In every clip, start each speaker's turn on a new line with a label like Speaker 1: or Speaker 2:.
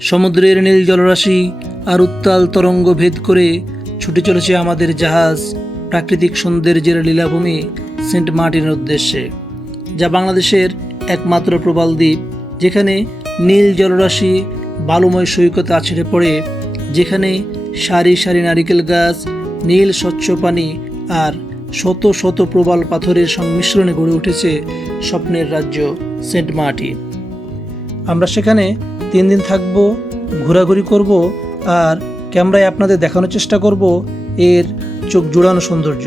Speaker 1: সমুদ্রের নীল জলরাশি আর উত্তাল তরঙ্গ ভেদ করে ছুটে চলেছে আমাদের জাহাজ, প্রাকৃতিক সৌন্দর্যের লীলাভূমি সেন্ট মার্টিনের উদ্দেশ্যে, যা বাংলাদেশের একমাত্র প্রবাল দ্বীপ, যেখানে নীল জলরাশি বালুময় সৈকতে আছড়ে পড়ে, যেখানে সারি সারি নারিকেল গাছ, নীল স্বচ্ছ পানি আর শত শত প্রবাল পাথরের সংমিশ্রণে গড়ে উঠেছে স্বপ্নের রাজ্য সেন্ট মার্টিন। আমরা সেখানে তিন দিন থাকব, ঘোরাঘুরি করব আর ক্যামেরায় আপনাদের দেখানোর চেষ্টা করব এর চোখ জোড়ানো সৌন্দর্য।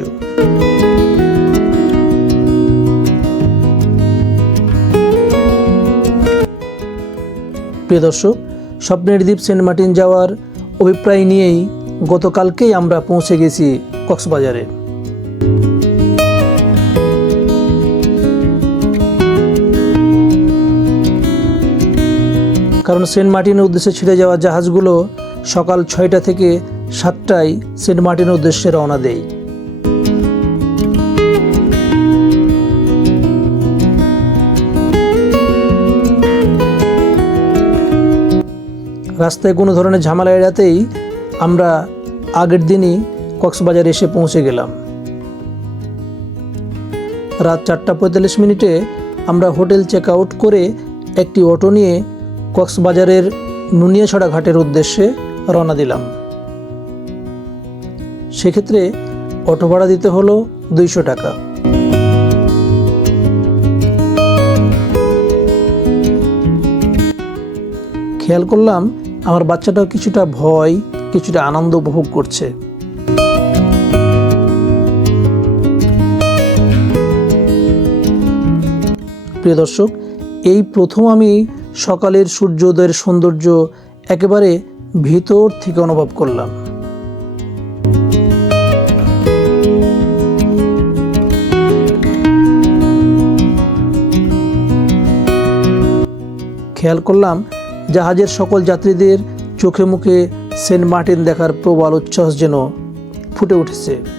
Speaker 1: প্রিয় দর্শক, স্বপ্নের দ্বীপ সেন্ট মার্টিন যাওয়ার অভিপ্রায় নিয়েই গতকালকেই আমরা পৌঁছে গেছি কক্সবাজারে। কারণ সেন্ট মার্টিনের উদ্দেশ্যে ছেড়ে যাওয়া জাহাজগুলো সকাল ছয়টা থেকে সাতটায় সেন্ট মার্টিনের উদ্দেশ্যে রওনা দেয়। রাস্তায় কোনো ধরনের ঝামেলা এড়াতেই আমরা আগের দিনই কক্সবাজার এসে পৌঁছে গেলাম। রাত চারটা পঁয়তাল্লিশ মিনিটে আমরা হোটেল চেক আউট করে একটি অটো নিয়ে কক্সবাজারের নুনিয়াছড়া ঘাটের উদ্দেশ্যে রওনা দিলাম। সেক্ষেত্রে অটো ভাড়া দিতে হলো দুইশো টাকা। খেয়াল করলাম আমার বাচ্চাটাও কিছুটা ভয়, কিছুটা আনন্দ উপভোগ করছে। প্রিয় দর্শক, এই প্রথম আমি সকালের সূর্যোদয়ের সৌন্দর্য একেবারে ভিতর থেকে অনুভব করলাম। খেয়াল করলাম, জাহাজের সকল যাত্রীদের চোখে মুখে সেন্ট মার্টিন দেখার প্রবল উচ্ছ্বাস যেন ফুটে উঠেছে।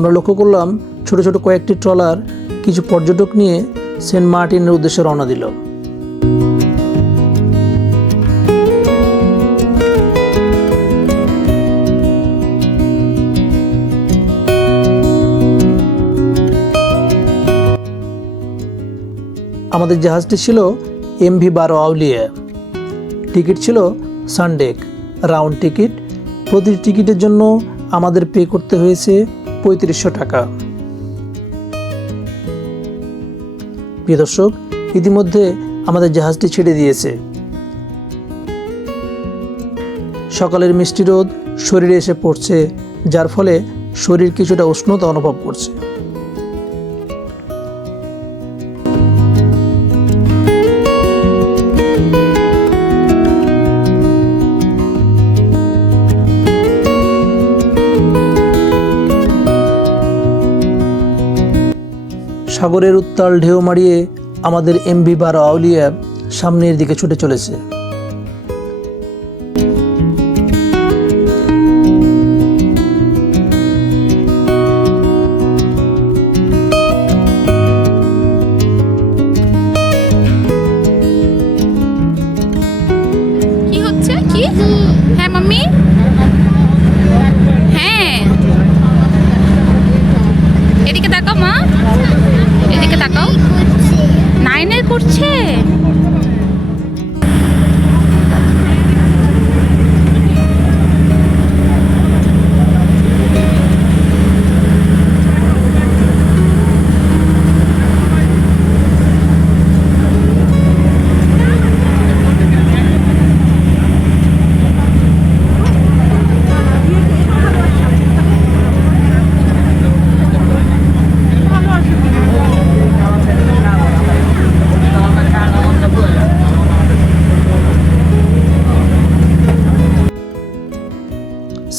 Speaker 1: আমরা লক্ষ্য করলাম ছোট ছোট কয়েকটি ট্রলার কিছু পর্যটক নিয়ে সেন্ট মার্টিনের উদ্দেশ্যে রওনা দিল। আমাদের জাহাজটি ছিল এমভি বারো আউলিয়া। টিকিট ছিল সানডেক। রাউন্ড টিকিট, প্রতিটি টিকিটের জন্য আমাদের পে করতে হয়েছে পঁয়ত্রিশশো টাকা। প্রিয় দর্শক, ইতিমধ্যে আমাদের জাহাজটি ছেড়ে দিয়েছে। সকালের মিষ্টি রোদ শরীরে এসে পড়ছে, যার ফলে শরীর কিছুটা উষ্ণতা অনুভব করছে। সাগরের উত্তাল ঢেউ মারিয়ে আমাদের এমবি বার আউলিয়া সামনের দিকে ছুটে চলেছে।
Speaker 2: নাইনের করছে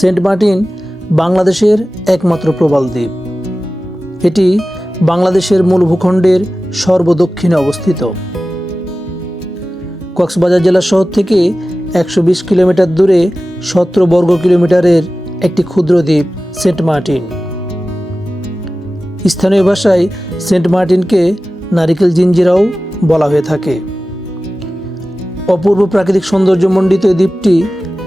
Speaker 1: সেন্ট মার্টিন বাংলাদেশের একমাত্র প্রবাল দ্বীপ। এটি বাংলাদেশের মূল ভূখণ্ডের সর্বদক্ষিণে অবস্থিত। কক্সবাজার জেলা শহর থেকে একশো বিশ কিলোমিটার দূরে সতেরো বর্গ কিলোমিটারের একটি ক্ষুদ্র দ্বীপ, সেন্ট মার্টিন। স্থানীয় ভাষায় সেন্ট মার্টিনকে নারিকেল জিঞ্জিরাও বলা হয়ে থাকে। অপূর্ব প্রাকৃতিক সৌন্দর্যমণ্ডিত এই দ্বীপটি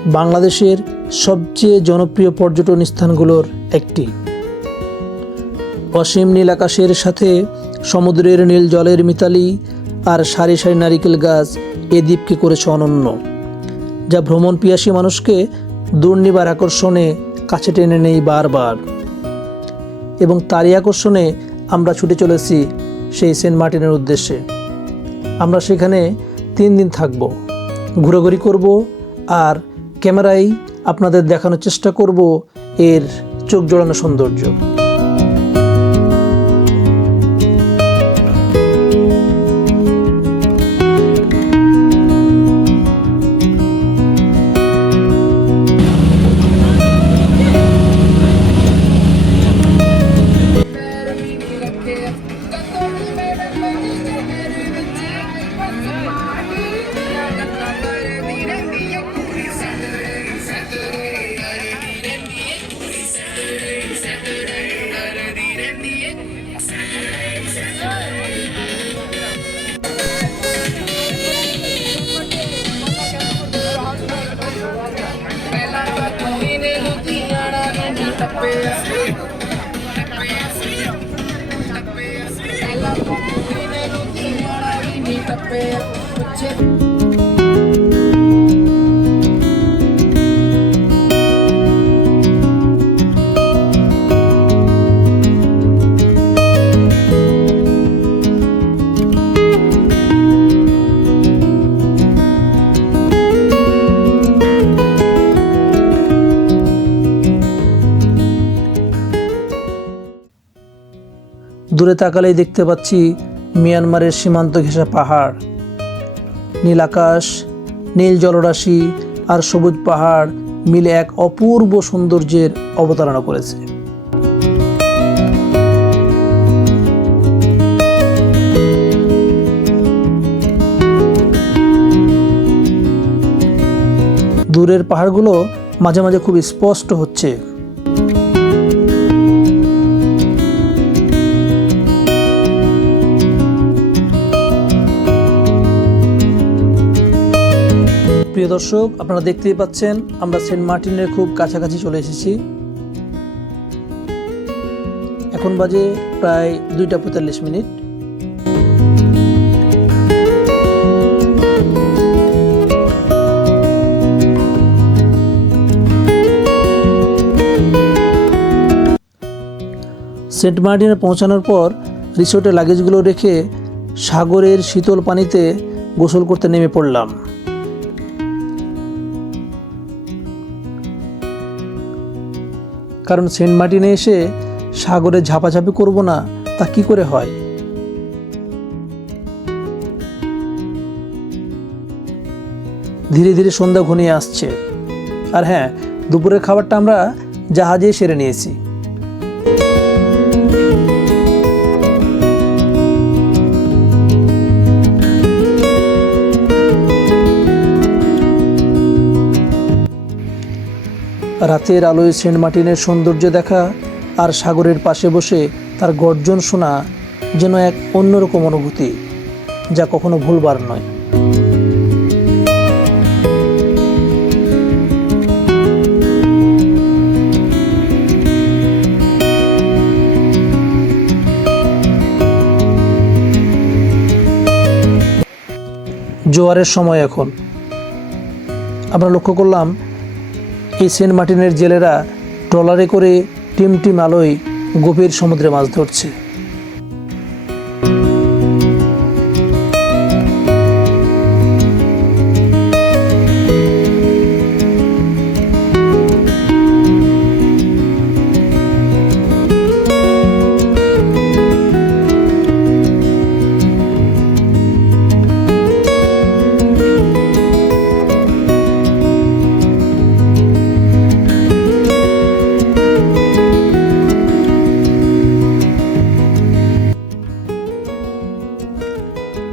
Speaker 1: বাংলাদেশের সবচেয়ে জনপ্রিয় পর্যটন স্থানগুলোর একটি। অসীম নীল আকাশের সাথে সমুদ্রের নীল জলের মিতালি আর সারি সারি নারিকেল গাছ এ দ্বীপকে করেছে অনন্য, যা ভ্রমণ পিয়াসী মানুষকে দুর্নিবার আকর্ষণে কাছে টেনে নেই বারবার। এবং তারই আকর্ষণে আমরা ছুটে চলেছি সেই সেন্ট মার্টিনের উদ্দেশ্যে। আমরা সেখানে তিন দিন থাকব, ঘোরাঘুরি করব আর ক্যামেরায় আপনাদের দেখানোর চেষ্টা করব এর চোখ জোড়ানো সৌন্দর্য। দূরে তাকালেই দেখতে পাচ্ছি মিয়ানমারের সীমান্ত ঘেঁষা পাহাড়। নীল আকাশ, নীল জলরাশি আর সবুজ পাহাড় মিলে এক অপূর্ব সৌন্দর্যের অবতারণা করেছে। দূরের পাহাড়গুলো মাঝে মাঝে খুব স্পষ্ট হচ্ছে। প্রিয় দর্শক, আপনারা দেখতেই পাচ্ছেন, আমরা সেন্ট মার্টিনের খুব কাছাকাছি চলে এসেছি। এখন বাজে প্রায় দুইটা পঁয়তাল্লিশ মিনিট। সেন্ট মার্টিনে পৌঁছানোর পর রিসোর্টে লাগেজগুলো রেখে সাগরের শীতল পানিতে গোসল করতে নেমে পড়লাম। কারণ সেন্ট মার্টিনে এসে সাগরে ঝাপাঝাপি করব না, তা কি করে হয়? ধীরে ধীরে সন্ধ্যা ঘনিয়ে আসছে। আর হ্যাঁ দুপুরের খাবারটা আমরা জাহাজে সেরে নিয়েছি। রাতের আলোয় সেন্ট মার্টিনের সৌন্দর্য দেখা আর সাগরের পাশে বসে তার গর্জন শোনা যেন এক অন্যরকম অনুভূতি, যা কখনো ভুলবার নয়। জোয়ারের সময় এখন। আমরা লক্ষ্য করলাম এই সেন্ট মার্টিনের জেলেরা ট্রলারে করে টিম টিম আলোয় গভীর সমুদ্রে মাছ ধরছে।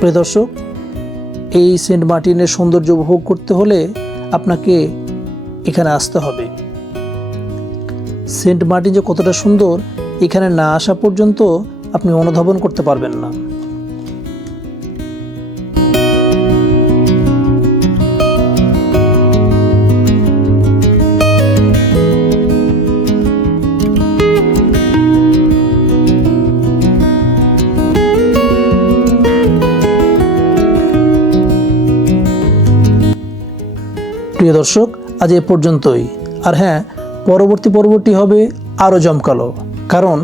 Speaker 1: প্রিয় দর্শক, এই সেন্ট মার্টিনের সৌন্দর্য উপভোগ করতে হলে আপনাকে এখানে আসতে হবে। সেন্ট মার্টিন যে কতটা সুন্দর, এখানে না আসা পর্যন্ত আপনি অনুধাবন করতে পারবেন না। প্রিয় দর্শক, আজ এ পর্যন্তই। আর হ্যাঁ পরবর্তী পর্বটি হবে আরও জমকালো, কারণ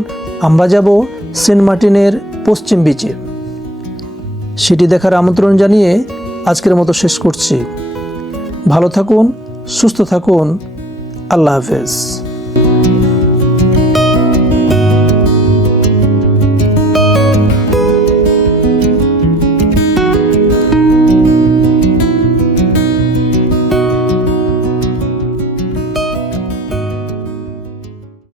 Speaker 1: আমরা যাব সেন্ট মার্টিনের পশ্চিম বিচে। সেটি দেখার আমন্ত্রণ জানিয়ে আজকের মতো শেষ করছি। ভালো থাকুন, সুস্থ থাকুন, আল্লাহ হাফেজ।